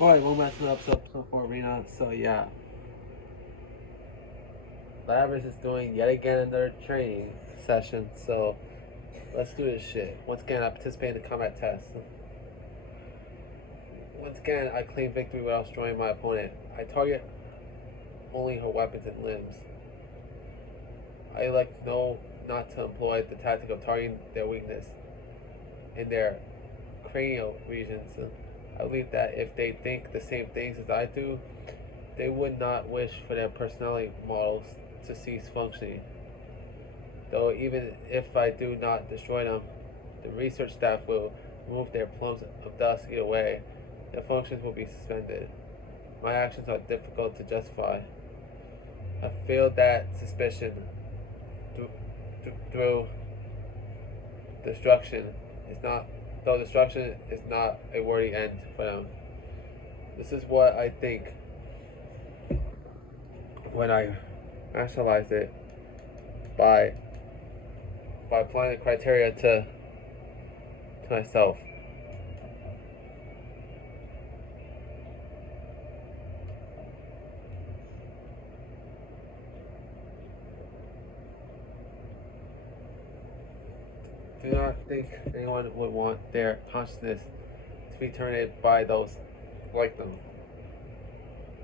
Alright, one last episode for Arena. So yeah, Labrys is doing yet again another training session. So let's do this shit. Once again, I participate in the combat test. Once again, I claim victory without destroying my opponent. I target only her weapons and limbs. I like know not to employ the tactic of targeting their weakness in their cranial regions. I believe that if they think the same things as I do, they would not wish for their personality models to cease functioning. Though even if I do not destroy them, the research staff will remove their plumes of dust either way. Their functions will be suspended. My actions are difficult to justify. I feel that suspicion through destruction is not, though destruction is not a worthy end for them. This is what I think when I rationalize it by applying the criteria to myself. Do not think anyone would want their consciousness to be terminated by those like them.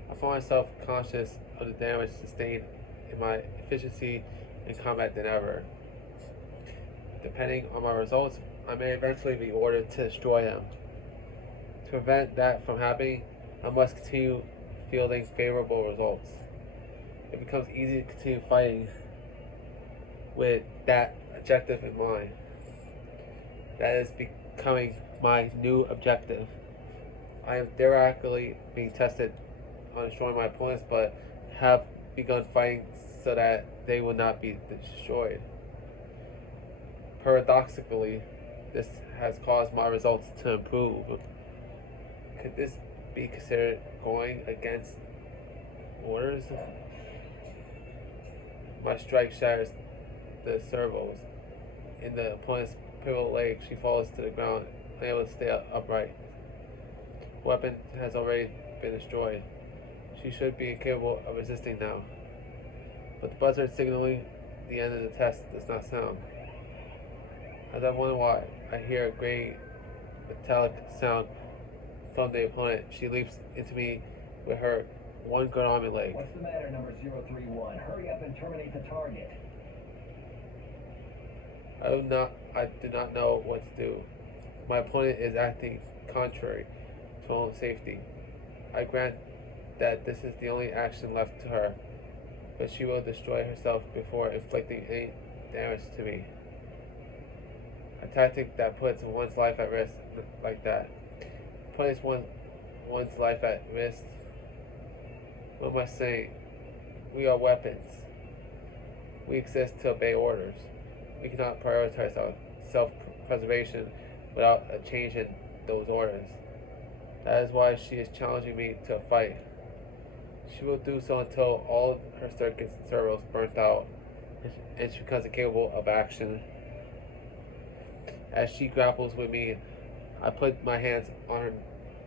I find myself conscious of the damage sustained in my efficiency in combat than ever. Depending on my results, I may eventually be ordered to destroy him. To prevent that from happening, I must continue fielding favorable results. It becomes easy to continue fighting with that objective in mind. That is becoming my new objective. I am theoretically being tested on destroying my opponents, but have begun fighting so that they will not be destroyed. Paradoxically, this has caused my results to improve. Could this be considered going against orders? My strike shatters the servos. In the opponent's pivotal leg, she falls to the ground, unable to stay upright. Weapon has already been destroyed. She should be capable of resisting now. But the buzzer signaling the end of the test does not sound. As I wonder why, I hear a gray metallic sound from the opponent. She leaps into me with her one good arm and leg. What's the matter, number 031? Hurry up and terminate the target. I do not know what to do. My opponent is acting contrary to her own safety. I grant that this is the only action left to her, but she will destroy herself before inflicting any damage to me. A tactic that puts one's life at risk like that. Puts one's life at risk. What am I saying? We are weapons. We exist to obey orders. We cannot prioritize our self-preservation without a change in those orders. That is why she is challenging me to a fight. She will do so until all her circuits and servos burnt out and she becomes incapable of action. As she grapples with me, I put my hands on her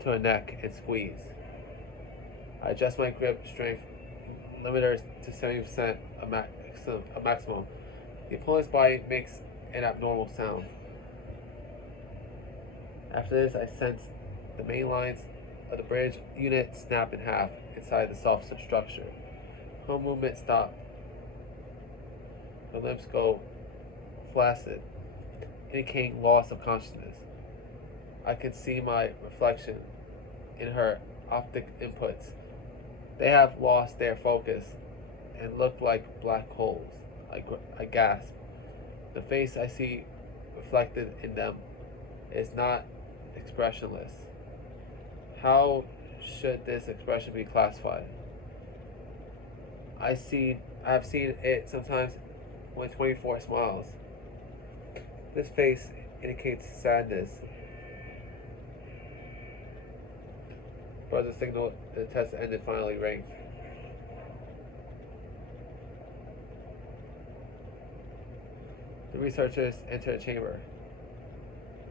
to her neck and squeeze. I adjust my grip strength, limit her to 70% a maximum. The opponent's body makes an abnormal sound. After this, I sense the main lines of the bridge unit snap in half inside the soft substructure. Her movement stops. Her limbs go flaccid, indicating loss of consciousness. I can see my reflection in her optic inputs. They have lost their focus and look like black holes. I gasp. The face I see reflected in them is not expressionless. How should this expression be classified? I've seen it sometimes when 24 smiles. This face indicates sadness. Buzzer signal the test ended finally rang. The researchers enter the chamber.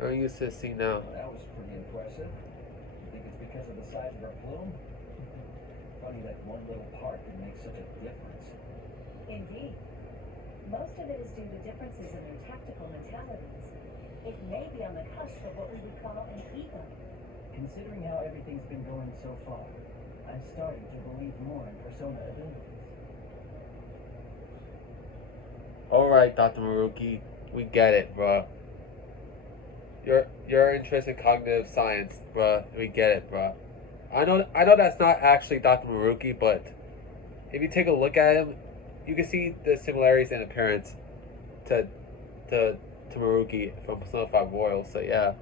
I'm used to the scene now. Well, that was pretty impressive. You think it's because of the the size of her plume? Funny that one little part can make such a difference. Indeed. Most of it is due to differences in their tactical mentalities. It may be on the cusp of what we would call an ego. Considering how everything's been going so far, I'm starting to believe more in persona abilities. Alright, Dr. Maruki, we get it, bruh. You're interested in cognitive science, bruh. We get it, bruh. I know that's not actually Dr. Maruki, but if you take a look at him, you can see the similarities in appearance to Maruki from Persona 5 Royal. So yeah.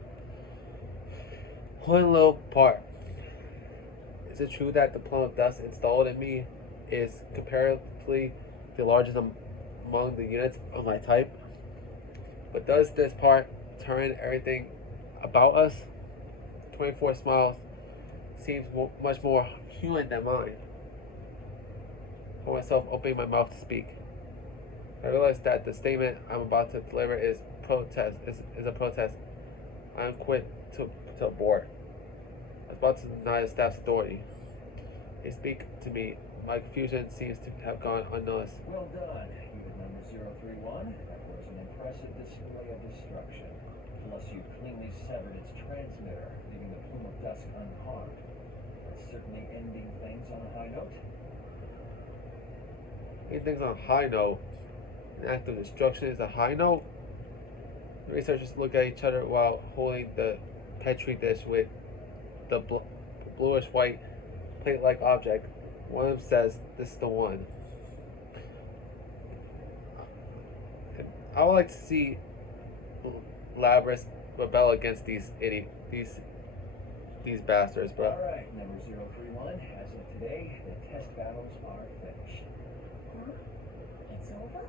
One little part. Is it true that the plume of dust installed in me is comparatively the largest among the units of my type? But does this part turn everything about us? 24 smiles seems much more human than mine. I find myself opening my mouth to speak. I realize that the statement I'm about to deliver is a protest. I am quit to abort. I was about to deny the staff's authority. They speak to me. My confusion seems to have gone unnoticed. Well done, unit number 031. That was an impressive display of destruction. Plus, you cleanly severed its transmitter, leaving the plume of dust unharmed. That's certainly ending things on a high note. Ending things on a high note. An act of destruction is a high note. The researchers look at each other while holding the petri dish with the bluish white plate-like object. One of them says, "This is the one." I would like to see Labrys rebel against these bastards, bro. Alright, number 031. As of today, the test battles are finished. Huh? It's over?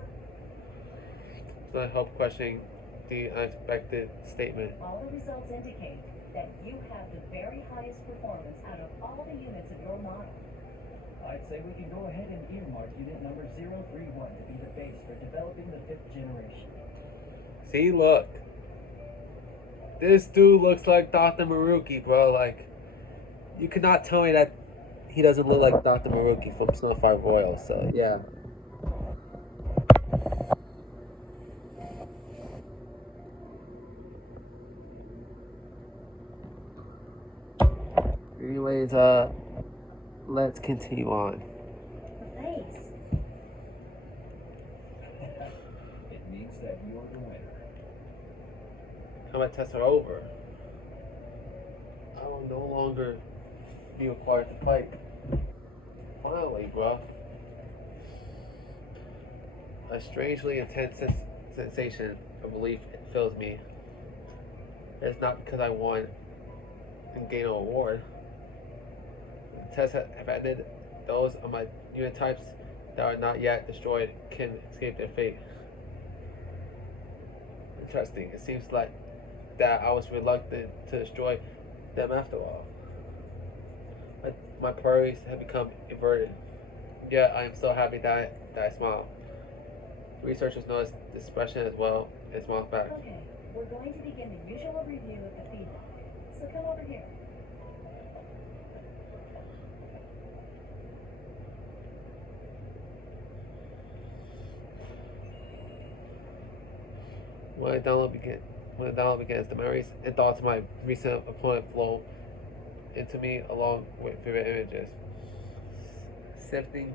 It's going to help questioning the unexpected statement. All the results indicate that you have the very highest performance out of all the units of your model. I'd say we can go ahead and earmark unit number 031 to be the base for developing the 5th generation. See, look. This dude looks like Dr. Maruki, bro. Like, you cannot tell me that he doesn't look like Dr. Maruki from Persona 5 Royal, so yeah. Anyways, let's continue on. The face. It means that you're the winner. Combat tests are over. I will no longer be required to fight. Finally, bro. A strangely intense sensation of relief fills me. It's not because I won and gained an award. The tests have ended. Those of my unit types that are not yet destroyed can escape their fate. Interesting. It seems like that I was reluctant to destroy them after all. My priorities have become inverted. Yet I am so happy that I smile. Researchers notice this expression as well and smile back. Okay, we're going to begin the usual review of the feedback. So come over here. When the download begins, the memories and thoughts of my recent opponent flow into me along with vivid images. Sifting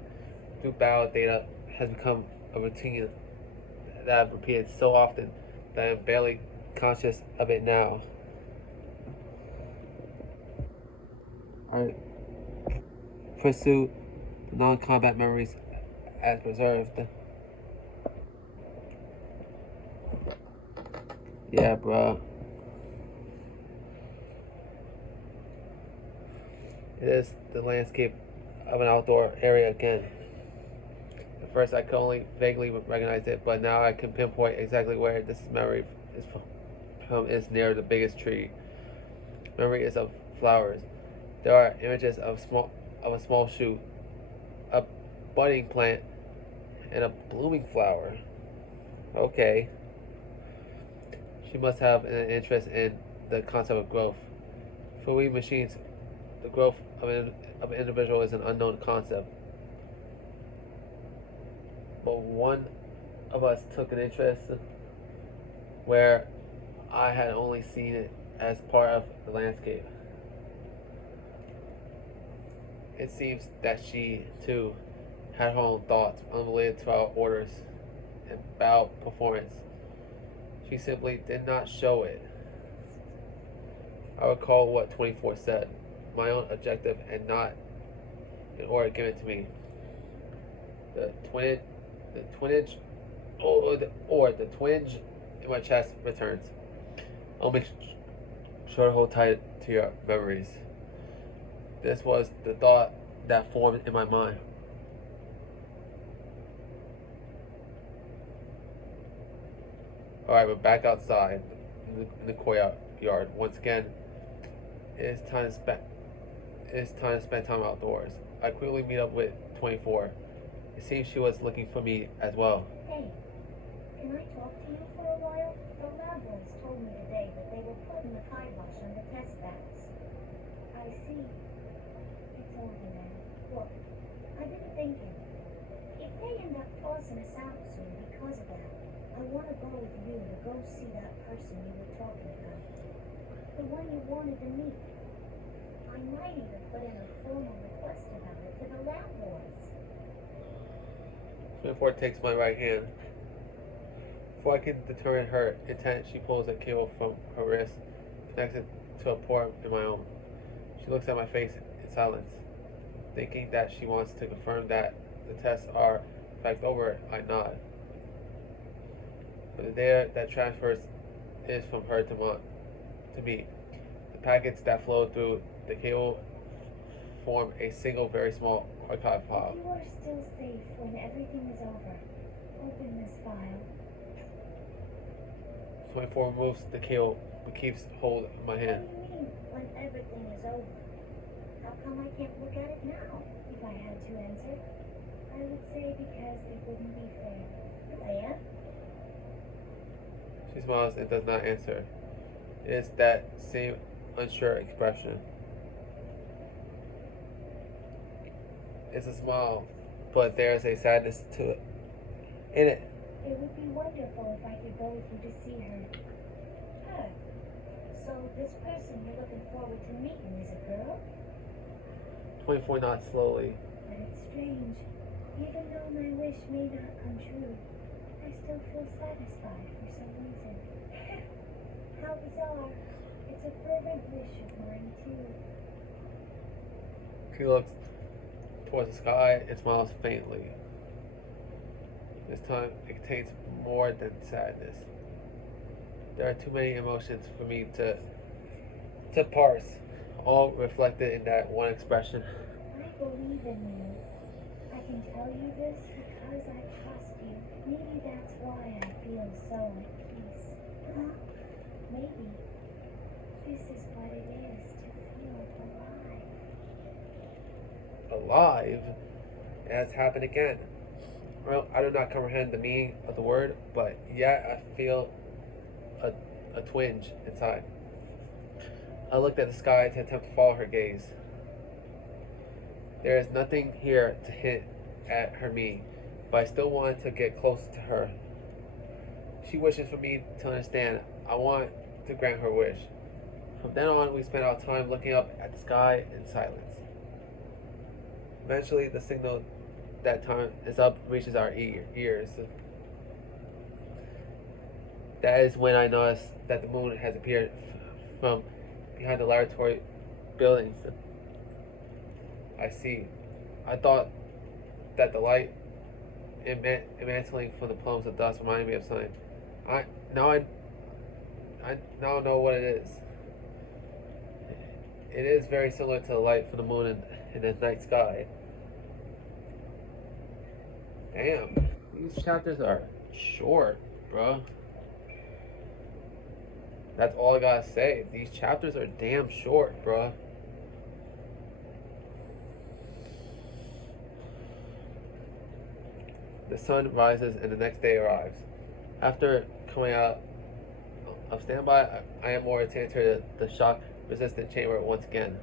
through battle data has become a routine that I've repeated so often that I am barely conscious of it now. I pursue the non-combat memories as preserved. Yeah, bro. It is the landscape of an outdoor area again. At first, I could only vaguely recognize it, but now I can pinpoint exactly where this memory is from. Is near the biggest tree. Memory is of flowers. There are images of a small shoot, a budding plant, and a blooming flower. Okay. She must have an interest in the concept of growth. For we machines the growth of an individual is an unknown concept. But one of us took an interest where I had only seen it as part of the landscape. It seems that she, too, had her own thoughts unrelated to our orders and bowed performance. She simply did not show it. I recall what 24 said, my own objective and not an order given to me. The twinge in my chest returns. I'll make sure to hold tight to your memories. This was the thought that formed in my mind. Alright, we're back outside in the courtyard. Once again, it is time to spend time outdoors. I quickly meet up with 24. It seems she was looking for me as well. Hey, can I talk to you for a while? The lab boys told me today that they were putting the kibosh on the test bags. I see. It's over now. Look, I've been thinking. If they end up tossing us out soon because of that, I want to go with you to go see that person you were talking about. The one you wanted to meet. I might even put in a formal request about it to the lab boys. 24 takes my right hand. Before I can determine her intent, she pulls a cable from her wrist, connects it to a port in my own. She looks at my face in silence. Thinking that she wants to confirm that the tests are in fact over, I nod. But the data that transfers is from her to me. The packets that flow through the cable form a single very small archive file. You are still safe when everything is over. Open this file. 24 removes the cable but keeps hold of my hand. What do you mean, when everything is over? How come I can't look at it now? If I had to answer, I would say because it wouldn't be fair. Fair? She smiles and does not answer. It is that same unsure expression. It's a smile, but there's a sadness to it. In it. It would be wonderful if I could go with you to see her. Her. So this person you're looking forward to meeting is a girl? 24 nods slowly. But it's strange. Even though my wish may not come true, I still feel satisfied for some reason. How bizarre. It's a fervent wish of mine, too. She looks towards the sky and smiles faintly. This time it contains more than sadness. There are too many emotions for me to parse, all reflected in that one expression. I believe in you. I can tell you this because I trust you. Maybe that's why I feel so at peace. Huh? Maybe this is what it is to feel alive. Alive? It has happened again. Well, I do not comprehend the meaning of the word, but yet I feel a twinge inside. I looked at the sky to attempt to follow her gaze. There is nothing here to hint at her meaning, but I still wanted to get closer to her. She wishes for me to understand. I want to grant her wish. From then on, we spent our time looking up at the sky in silence. Eventually, the signal that time is up reaches our ears. That is when I noticed that the moon has appeared from behind the laboratory buildings. I see. I thought that the light emanating from the plumes of dust reminded me of something. I now know what it is. It is very similar to the light from the moon in the night sky. Damn, these chapters are short, bro. That's all I gotta say. These chapters are damn short, bro. The sun rises and the next day arrives. After coming out of standby, I am more attentive to the shock-resistant chamber once again.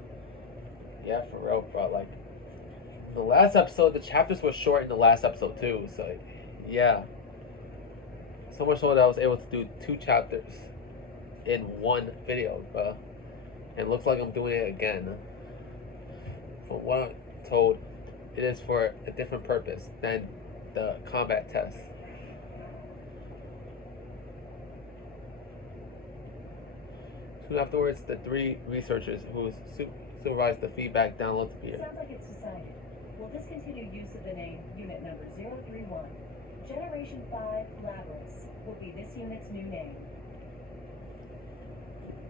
Yeah, for real, bro. Like the last episode, the chapters were short in the last episode too. So yeah, so much so that I was able to do 2 chapters in one video, bro. And it looks like I'm doing it again. From what I'm told, it is for a different purpose than the combat test. Soon afterwards, the 3 researchers who supervised the feedback downloads appeared. Sounds like it's decided. We'll discontinue use of the name unit number 031. Generation 5 Labras will be this unit's new name.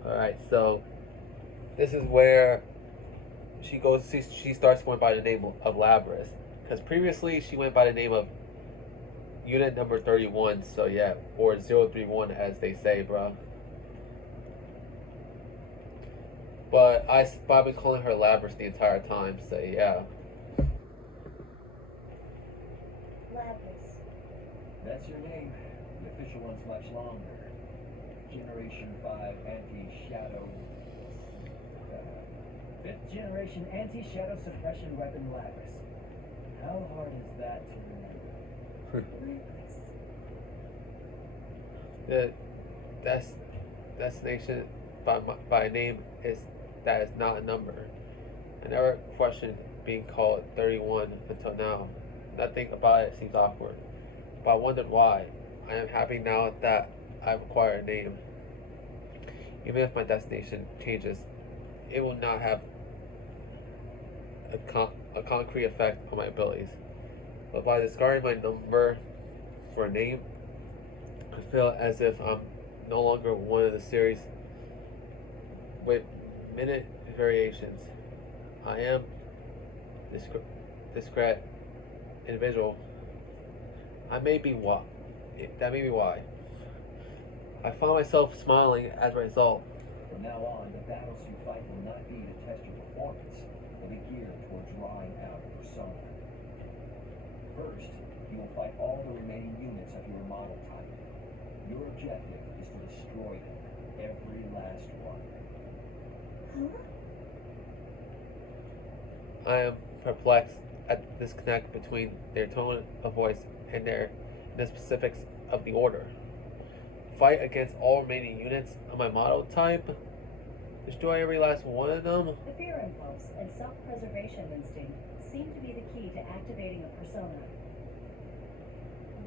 Alright, so this is where she starts going by the name of Labras. Because previously she went by the name of unit number 31, so yeah, or 031 as they say, bro. But I've been calling her Labras the entire time, so yeah. Labras. That's your name. The official one's much longer. Generation 5 anti-shadow... 5th generation anti-shadow suppression weapon Labras. How hard is that to remember? Labras. The destination by name is not a number. I never questioned being called 31 until now. Nothing about it seems awkward, but I wondered why. I am happy now that I've acquired a name. Even if my destination changes, it will not have a concrete effect on my abilities. But by discarding my number for a name, I feel as if I'm no longer one of the series with minute variations. I am discreet individual. That may be why. I found myself smiling as a result. From now on, the battles you fight will not be to test your performance. They'll be geared toward drawing out a persona. First, you will fight all the remaining units of your model type. Your objective is to destroy them, every last one. Huh? I am perplexed at the disconnect between their tone of voice and the specifics of the order. Fight against all remaining units of my model type. Destroy every last one of them. The fear impulse and self-preservation instinct seem to be the key to activating a persona.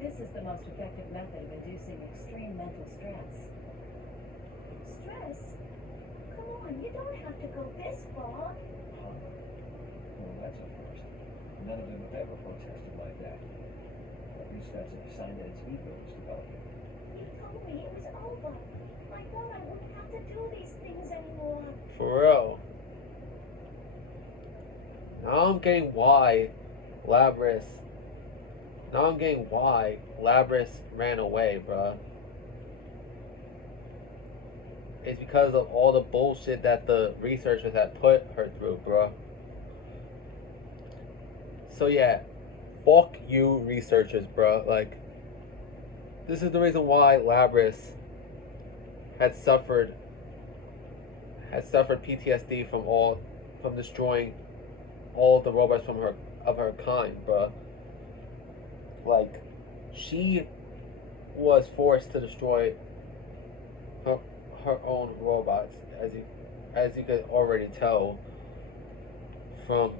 This is the most effective method of inducing extreme mental stress. Stress? Come on, you don't have to go this far. Huh. Well, that's a first. None of them have ever protested like that. At least that's a sign that its ego is developing. You told me it was over. I thought I wouldn't have to do these things anymore. For real. Now I'm getting why Labras ran away, bruh. It's because of all the bullshit that the researchers had put her through, bruh. So yeah, fuck you researchers, bruh. Like, this is the reason why Labras had suffered PTSD from destroying all the robots of her kind, bruh. Like, she was forced to destroy her own robots, as you could already tell from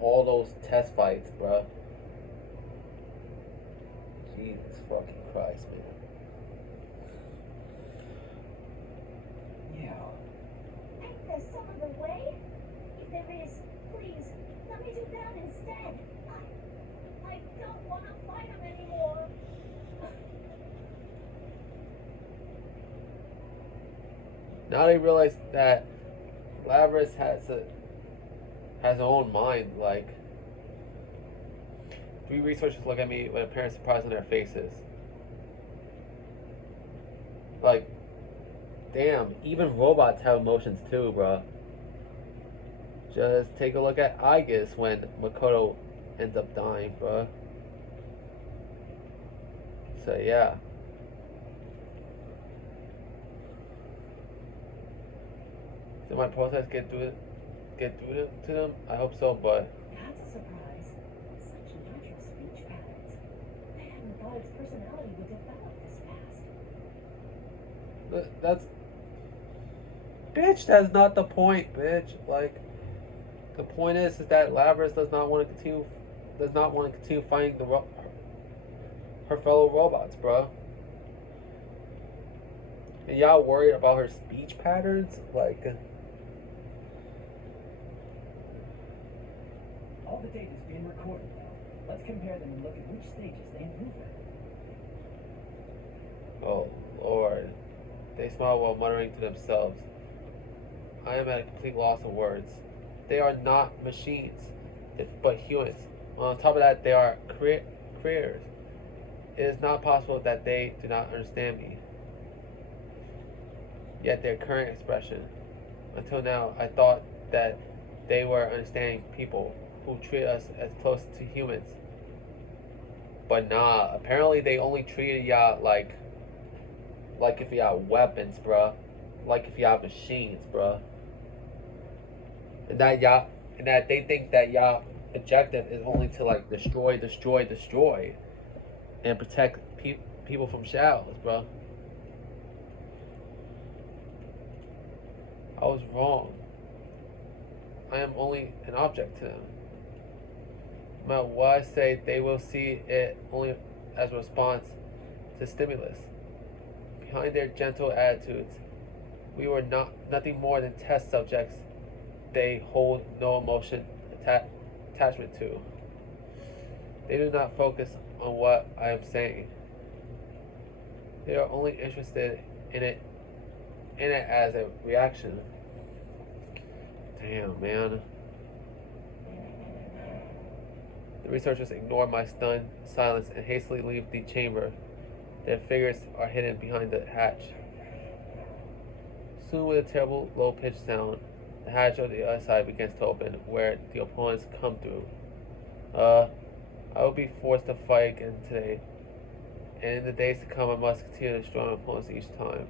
all those test fights, bruh. Jesus fucking Christ, man. Yeah. Ain't there some other way? If there is, please, let me do that instead. I don't want to fight him anymore. Now they realize that Labras has her own mind. Like, 3 researchers look at me with apparent surprise on their faces. Like, damn, even robots have emotions too, bruh. Just take a look at Aegis when Makoto ends up dying, bruh. So yeah. Did my protest get through get through to them? I hope so, but That's a surprise. Such natural speech patterns. I hadn't thought its personality would develop this fast. that's bitch. That's not the point, bitch. Like the point is that Labrys does not want to continue fighting her fellow robots, bro. And y'all worried about her speech patterns, like. All the data is being recorded now. Let's compare them and look at which stages they improve at. Oh, Lord. They smile while muttering to themselves. I am at a complete loss of words. They are not machines, but humans. On top of that, they are creators. It is not possible that they do not understand me. Yet their current expression. Until now, I thought that they were understanding people who treat us as close to humans. But nah, apparently they only treated y'all like if y'all weapons, bruh. Like if y'all machines, bruh. And that they think that y'all objective is only to like destroy and protect people from shadows, bruh. I was wrong. I am only an object to them. No matter what I say, they will see it only as a response to stimulus. Behind their gentle attitudes, we were nothing more than test subjects they hold no emotion attachment to. They do not focus on what I am saying. They are only interested in it as a reaction. Damn, man. The researchers ignore my stunned silence and hastily leave the chamber. Their figures are hidden behind the hatch. Soon, with a terrible low-pitched sound, the hatch on the other side begins to open, where the opponents come through. I will be forced to fight again today, and in the days to come, I must continue to destroy my opponents each time.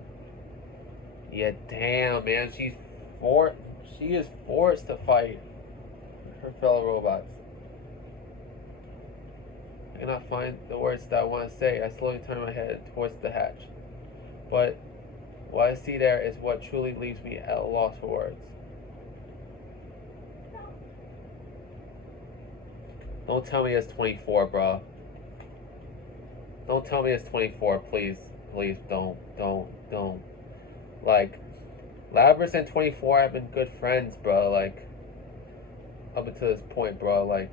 Yeah, damn, man, she is forced to fight her fellow robots. I cannot find the words that I want to say. I slowly turn my head towards the hatch. But what I see there is what truly leaves me at a loss for words. Don't tell me it's 24, bro. Don't tell me it's 24, please. Please, don't. Like, Labrys and 24 have been good friends, bro. Like, up until this point, bro. Like,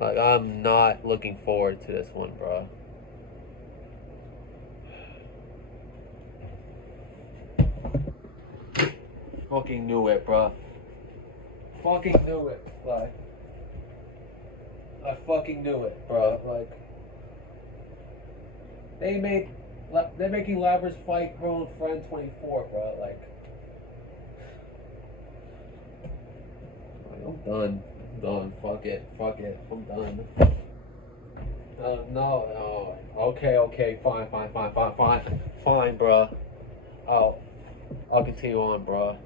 I'm not looking forward to this one, bro. Fucking knew it, bro. Fucking knew it. Like, I fucking knew it, bro. Like, they're making Labrys fight her own friend 24, bro. Like, I'm done. Fuck it. I'm done. No. Okay. Fine, bro. I'll continue on, bro.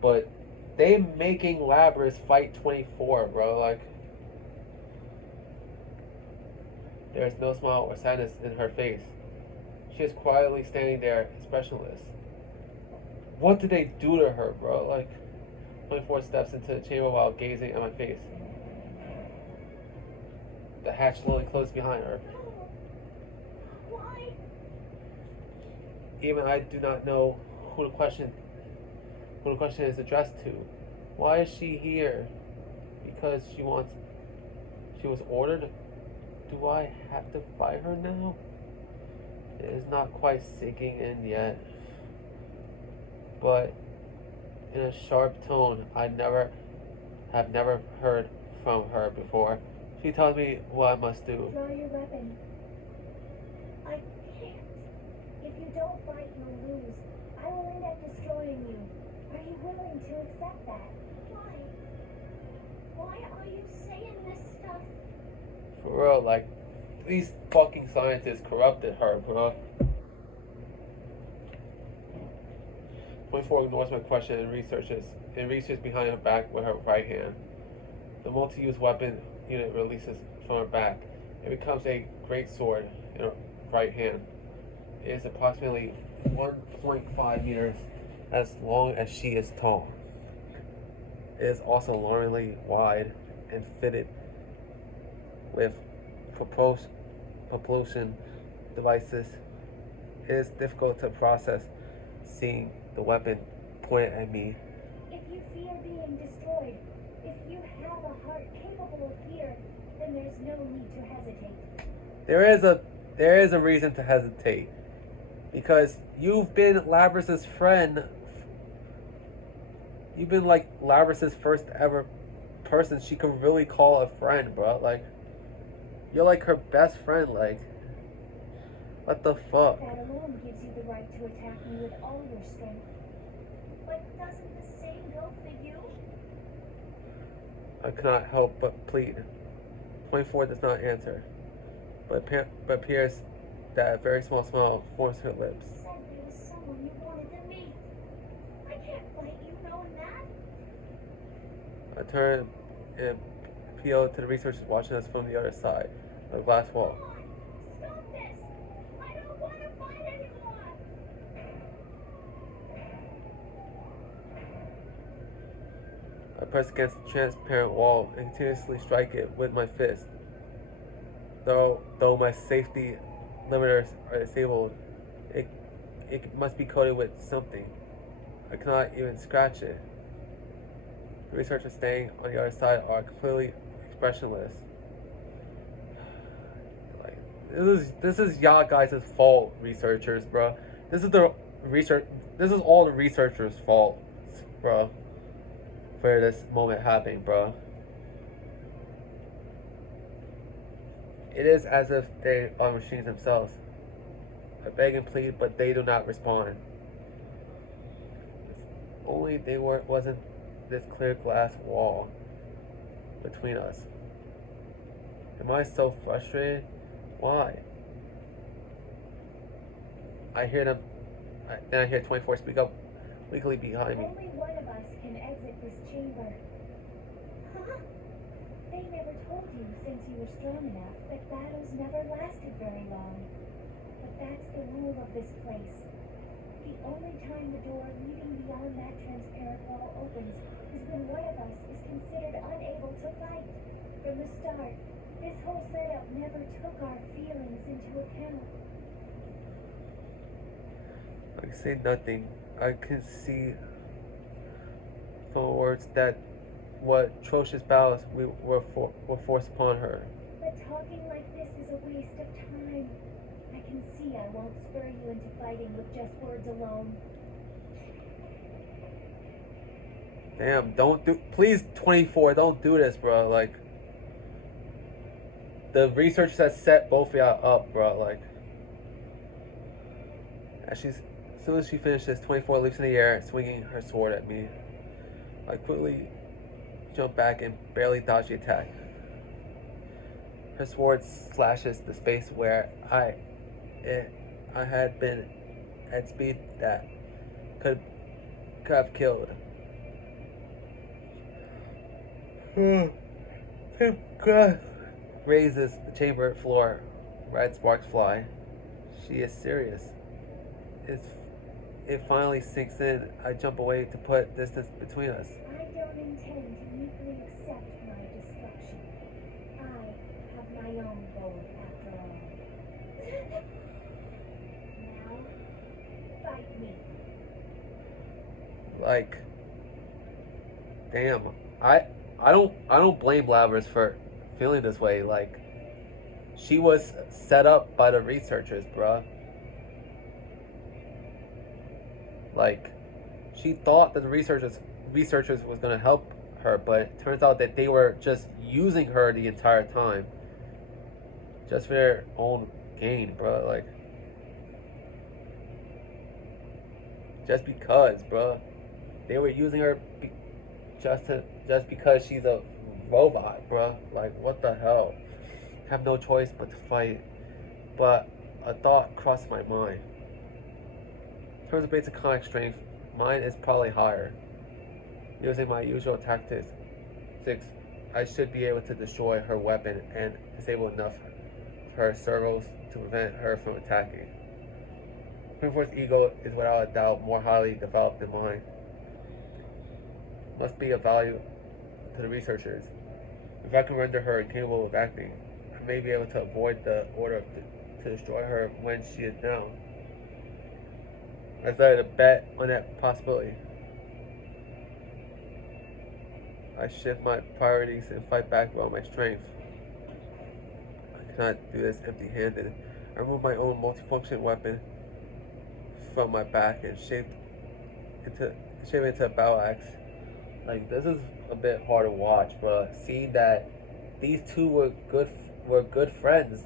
But they making Labrys fight 24, bro. Like, there is no smile or sadness in her face. She is quietly standing there, expressionless. What did they do to her, bro? Like, 24 steps into the chamber while gazing at my face. The hatch slowly closed behind her. Why? Even I do not know who the question is addressed to. Why is she here? Because she was ordered? Do I have to fight her now? It is not quite sinking in yet. But in a sharp tone I have never heard from her before, she tells me what I must do. Draw your weapon. I can't. If you don't fight, you'll lose. I will end up destroying you. Are you willing to accept that? Why? Why are you saying this stuff? For real, like, these fucking scientists corrupted her, bro. 24 ignores my question and reaches behind her back with her right hand. The multi-use weapon unit releases from her back. It becomes a great sword in her right hand. It is approximately 1.5 meters as long as she is tall. It is also alarmingly wide and fitted with propulsion devices. It is difficult to process seeing the weapon pointed at me. If you fear being destroyed, if you have a heart capable of fear, then there's no need to hesitate. There is a reason to hesitate. Because you've been Labrys's friend. You've been like Labrys's first ever person she could really call a friend, bro. Like, you're like her best friend, like. What the fuck? That alone gives you the right to attack me with all your strength. But doesn't the same go for you? I cannot help but plead. 24 does not answer, but appears that a very small smile forms her lips. You said there was someone you wanted to meet. I can't fight you knowing that. I turn and appeal to the researchers watching us from the other side of the glass wall. Come on, stop this! I don't want to fight anymore! I press against the transparent wall and continuously strike it with my fist. Though my safety limiters are disabled, it must be coated with something. I cannot even scratch it. The researchers staying on the other side are completely expressionless. Like, this is y'all guys' fault, researchers, bro. This is all the researchers' fault, bro. For this moment happening, bro. It is as if they are machines themselves. I beg and plead, but they do not respond. If only they wasn't this clear glass wall between us. Am I so frustrated? Why? I hear them. Then I hear 24 speak up weakly behind me. Only one of us can exit this chamber. Huh? They never told you, since you were strong enough, that battles never lasted very long. But that's the rule of this place. The only time the door leading beyond that transparent wall opens is when one of us is considered unable to fight. From the start, this whole setup never took our feelings into account. I say nothing. I can see from words that what atrocious battles were forced upon her. But talking like this is a waste of time. I can see I won't spur you into fighting with just words alone. Damn, please 24, don't do this, bro. Like, the researchers have set both of y'all up, bro. Like, as soon as she finishes, 24 leaps in the air, swinging her sword at me. I quickly jump back and barely dodge the attack. Her sword slashes the space where I had been at speed that could have killed. Raises the chamber floor. Red sparks fly. She is serious. It finally sinks in. I jump away to put distance between us. I don't intend to meekly accept my destruction. I have my own goal after all. Now, fight me. Like, damn. I don't blame Labrys for feeling this way. Like, she was set up by the researchers, bruh. Like, she thought that the researchers was gonna help her, but it turns out that they were just using her the entire time, just for their own gain, bro. Like, just because, bro, they were using her just because she's a robot, bro. Like, what the hell? Have no choice but to fight. But a thought crossed my mind. In terms of basic comic strength, Mine is probably higher. Using my usual tactics, I should be able to destroy her weapon and disable enough of her servos to prevent her from attacking. 24's ego is without a doubt more highly developed than mine. Must be of value to the researchers. If I can render her incapable of acting, I may be able to avoid the order to destroy her when she is down. I decided to bet on that possibility. I shift my priorities and fight back with all my strength. I cannot do this empty-handed. I remove my own multifunction weapon from my back and shape it into a battle axe. Like, this is a bit hard to watch, but seeing that these two were good friends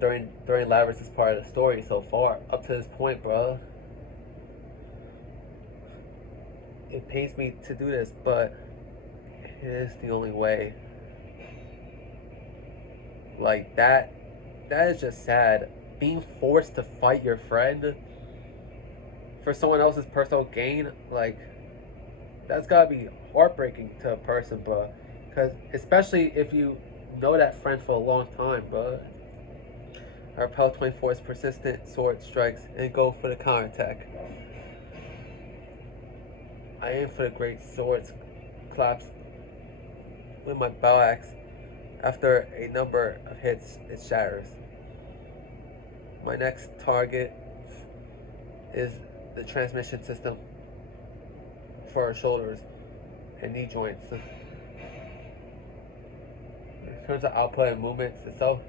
during Lavris's part of the story so far up to this point, bro. It pains me to do this, but it is the only way. Like, that is just sad. Being forced to fight your friend for someone else's personal gain, like, that's gotta be heartbreaking to a person, bro. Because especially if you know that friend for a long time, bro. I repel 24's persistent sword strikes and go for the counterattack. I aim for the great sword's collapse with my battle axe. After a number of hits, it shatters. My next target is the transmission system for her shoulders and knee joints. In terms of output and movements itself,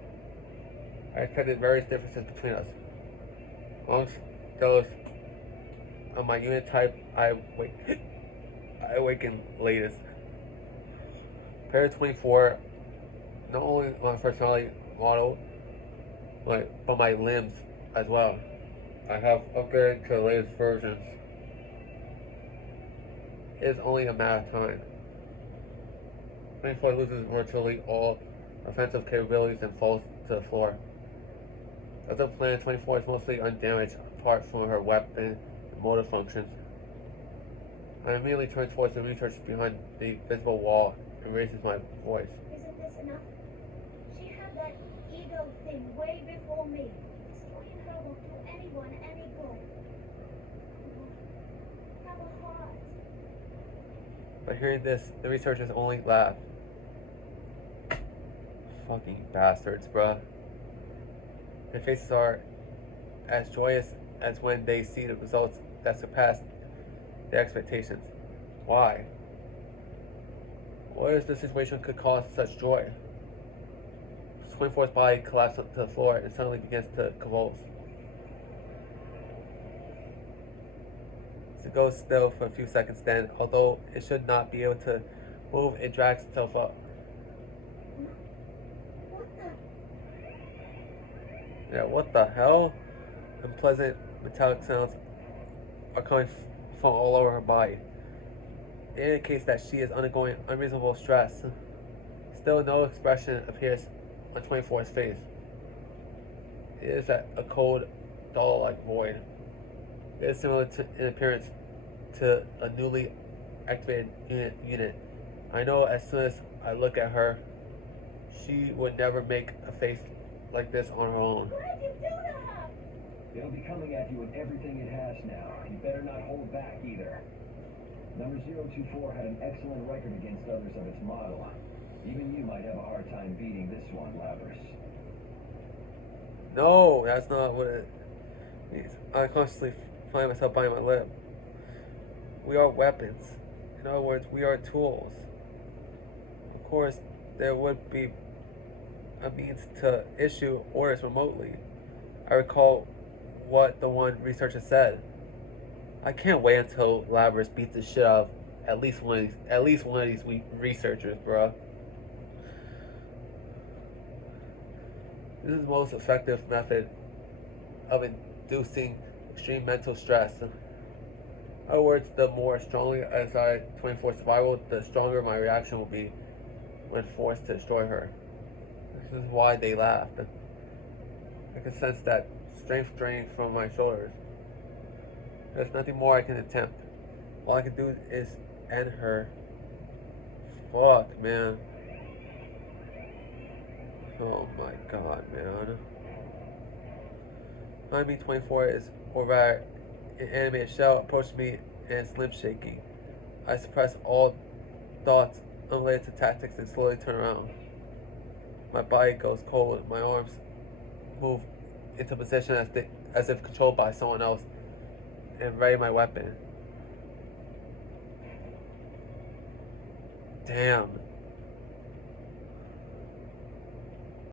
I expected various differences between us. Amongst those on my unit type, I awaken latest. Compared to 24, not only my personality model, but my limbs as well. I have upgraded to the latest versions. It is only a matter of time. 24 loses virtually all offensive capabilities and falls to the floor. As a plan, 24 is mostly undamaged apart from her weapon and motor functions. I immediately turn towards the researcher behind the visible wall and raises my voice. Isn't this enough? She had that ego thing way before me. Destroying her won't do anyone any good. Have a heart. By hearing this, the researchers only laugh. Fucking bastards, bruh. Their faces are as joyous as when they see the results that surpass their expectations. Why? What is the situation could cause such joy? 24's body collapses to the floor and suddenly begins to convulse. It goes still for a few seconds then, although it should not be able to move, it drags itself up. What the? Yeah, what the hell? Unpleasant metallic sounds are coming from all over her body. It indicates that she is undergoing unreasonable stress. Still, no expression appears on 24's face. It is a cold, dull-like void. It is similar in appearance to a newly activated unit. I know as soon as I look at her, she would never make a face like this on her own. What did you do to her? It'll be coming at you with everything it has now. You better not hold back either. Number 024 had an excellent record against others of its model. Even you might have a hard time beating this one, Lavris. No, that's not what it means. I constantly find myself biting my lip. We are weapons. In other words, we are tools. Of course, there would be a means to issue orders remotely. I recall what the one researcher said. I can't wait until Lavris beats the shit out of at least one of these researchers, bro. This is the most effective method of inducing extreme mental stress. In other words, the more strongly I decide 24 survival, the stronger my reaction will be when forced to destroy her. This is why they laughed. I can sense that strength drain from my shoulders. There's nothing more I can attempt. All I can do is end her. Fuck, man. Oh my god, man. Enemy 24 is over an animated shell approached me and slim shaky. I suppress all thoughts unrelated to tactics and slowly turn around. My body goes cold. My arms move into position as if controlled by someone else and ready my weapon. Damn.